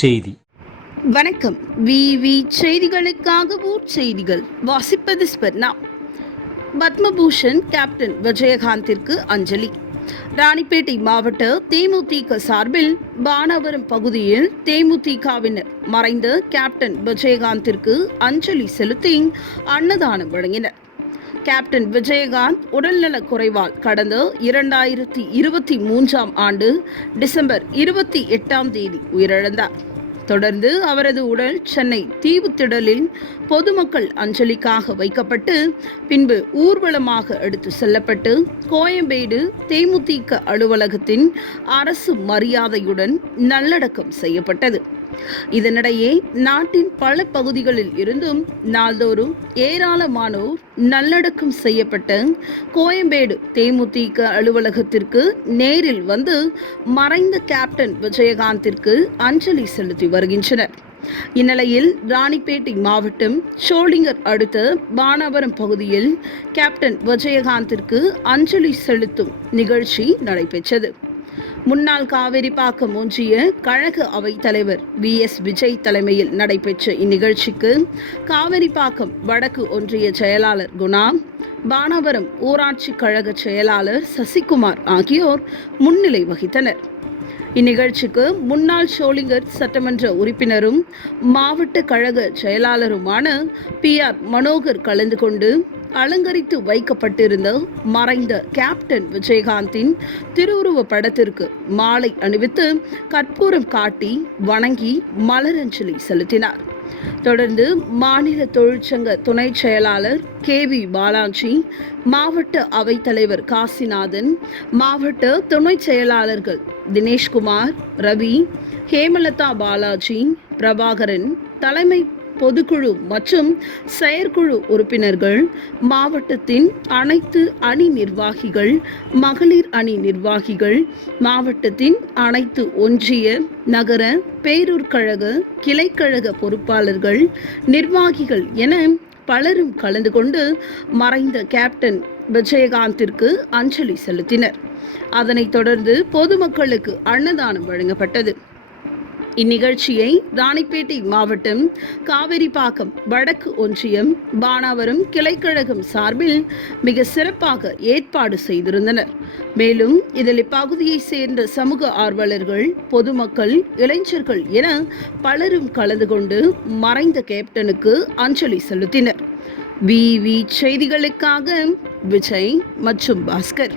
செய்தி. வணக்கம். விவி செய்திகளுக்காக ஊர் செய்திகள். வாசிப்பது ஸ்பர்ணா. பத்மபூஷன் கேப்டன் விஜயகாந்திற்கு அஞ்சலி. ராணிப்பேட்டை மாவட்ட தேமுதிக சார்பில் பானாவரம் பகுதியில் தேமுதிகவினர் மறைந்த கேப்டன் விஜயகாந்திற்கு அஞ்சலி செலுத்தி அன்னதானம் வழங்கினர். கேப்டன் விஜயகாந்த் உடல்நலக் குறைவால் கடந்த இரண்டாயிரத்தி இருபத்தி மூன்றாம் ஆண்டு டிசம்பர் இருபத்தி எட்டாம் தேதி உயிரிழந்தார். தொடர்ந்து அவரது உடல் சென்னை தீவுத்திடலில் பொதுமக்கள் அஞ்சலிக்காக வைக்கப்பட்டு பின்பு ஊர்வலமாக எடுத்து செல்லப்பட்டு கோயம்பேடு தேமுதிக அலுவலகத்தின் அரசு மரியாதையுடன் நல்லடக்கம் செய்யப்பட்டது. இதனிடையே நாட்டின் பல பகுதிகளில் இருந்தும் நாள்தோறும் ஏராளமானோர் நல்லடக்கம் செய்யப்பட்ட கோயம்பேடு தேமுதிக அலுவலகத்திற்கு நேரில் வந்து மறைந்த கேப்டன் விஜயகாந்திற்கு அஞ்சலி செலுத்தி வருகின்றனர். இந்நிலையில் ராணிப்பேட்டை மாவட்டம் ஷோலிங்கர் அடுத்த பானாவரம் பகுதியில் கேப்டன் விஜயகாந்திற்கு அஞ்சலி செலுத்தும் நிகழ்ச்சி நடைபெற்றது. முன்னாள் காவிரிப்பாக்கம் ஒன்றிய கழக அவைத் தலைவர் வி. எஸ். விஜய் தலைமையில் நடைபெற்ற இந்நிகழ்ச்சிக்கு காவிரிப்பாக்கம் வடக்கு ஒன்றிய செயலாளர் குணா பானாவரம் ஊராட்சி கழக செயலாளர் சசிகுமார் ஆகியோர் முன்னிலை வகித்தனர். இந்நிகழ்ச்சிக்கு முன்னாள் ஷோலிங்கர் சட்டமன்ற உறுப்பினரும் மாவட்ட கழக செயலாளருமான பி. ஆர். மனோகர் கலந்து கொண்டு அலங்கரித்து வைக்கப்பட்டிருந்த மறைந்த கேப்டன் விஜயகாந்தின் திருவுருவ படத்திற்கு மாலை அணிவித்து கற்பூரம் காட்டி வணங்கி மலரஞ்சலி செலுத்தினார். தொடர்ந்து மாநில தொழிற்சங்க துணை செயலாளர் கே வி பாலாஜி மாவட்ட அவைத்தலைவர் காசிநாதன் மாவட்ட துணை செயலாளர்கள் தினேஷ்குமார் ரவி ஹேமலதா பாலாஜி பிரபாகரன் தலைமை பொதுக்குழு மற்றும் செயற்குழு உறுப்பினர்கள் மாவட்டத்தின் அனைத்து அணி நிர்வாகிகள் மகளிர் அணி நிர்வாகிகள் மாவட்டத்தின் அனைத்து ஒன்றிய நகர பேரூர் கழக கிளைக்கழக பொறுப்பாளர்கள் நிர்வாகிகள் என பலரும் கலந்து கொண்டு மறைந்த கேப்டன் விஜயகாந்திற்கு அஞ்சலி செலுத்தினர். அதனைத் தொடர்ந்து பொதுமக்களுக்கு அன்னதானம் வழங்கப்பட்டது. இந்நிகழ்ச்சியை ராணிப்பேட்டை மாவட்டம் காவிரிப்பாக்கம் வடக்கு ஒன்றியம் பானாவரம் கிளைக்கழகம் சார்பில் மிக சிறப்பாக ஏற்பாடு செய்திருந்தனர். மேலும் இதில் இப்பகுதியைச் சேர்ந்த சமூக ஆர்வலர்கள் பொதுமக்கள் இளைஞர்கள் என பலரும் கலந்து கொண்டு மறைந்த கேப்டனுக்கு அஞ்சலி செலுத்தினர். விவி செய்திகளுக்காக விஜய் மற்றும் பாஸ்கர்.